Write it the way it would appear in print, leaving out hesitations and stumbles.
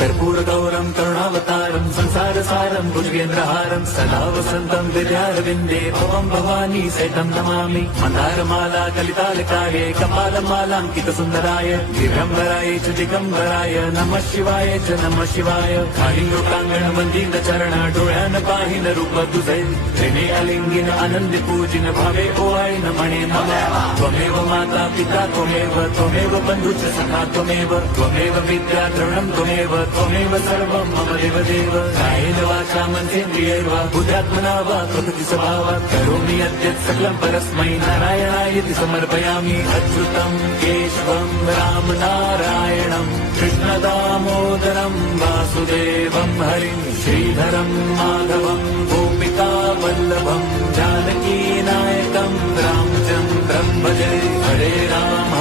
कर्पूरगौरं करुणावतारं संसारसारं भुजगेन्द्रहारं सदा वसन्तं विद्यारविन्दे भवं भवानी सहितं नमामि मन्दारमाला कलितालकाये कपालमालाङ्कितसुन्दराय दिगम्बराय च दिगम्बराय नमः शिवाय च नमः शिवाय खाली लोकांगण मंदिर चरण डोळ्यान पाहिन रूप तुझे त्रिने अलिंगिन आनंद पूजिन भावे ओवाळीन म्हणे मला त्वमेव माता पिता त्वमेव बंधुच सखा त्वमेव विद्या द्रवणं त्वमेव सर्वं मम देवदेव कायेन वाचा मनसेन्द्रियैर्वा बुद्ध्यात्मना वा प्रकृति स्वभावात् करोमि यद्यत् सकलं परस्मै नारायणायति समर्पयामि अच्युतं केशवं राम नारायणं कृष्णदामोदरं वासुदेवं हरिं श्रीधरं माधवं